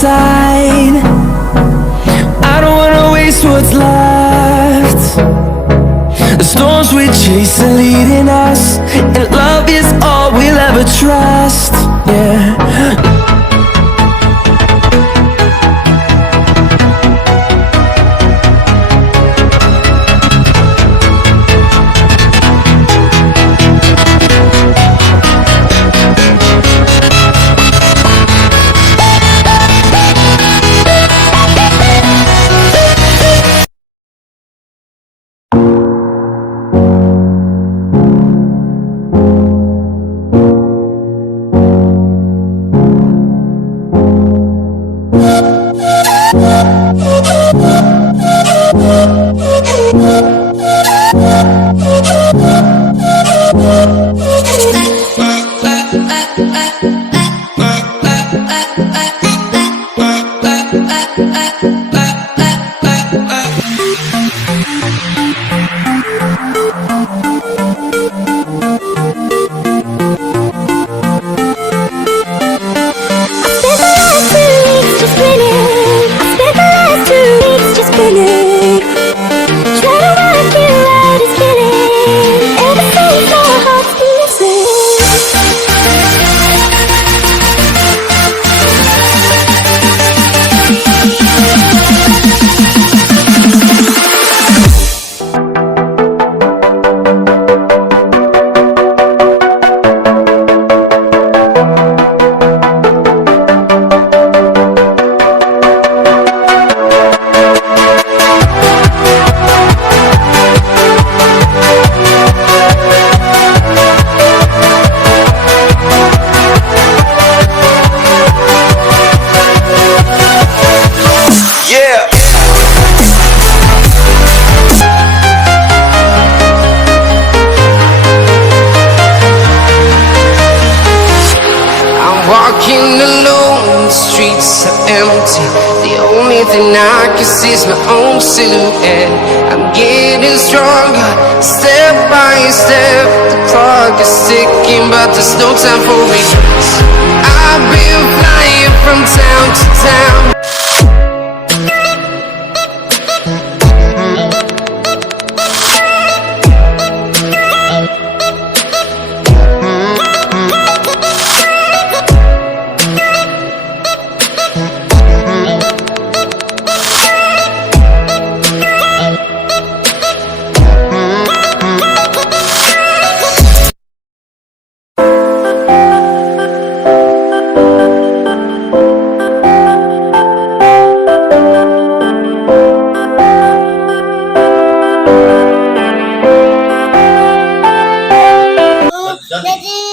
inside. I don't wanna waste what's left. The storms we chase are leading us, and love is all we'll ever trust. Yeah. Walking alone, the streets are empty. The only thing I can see is my own silhouette. I'm getting stronger, step by step. The clock is ticking, but there's no time for regrets. I've been flying from town to town. Jadi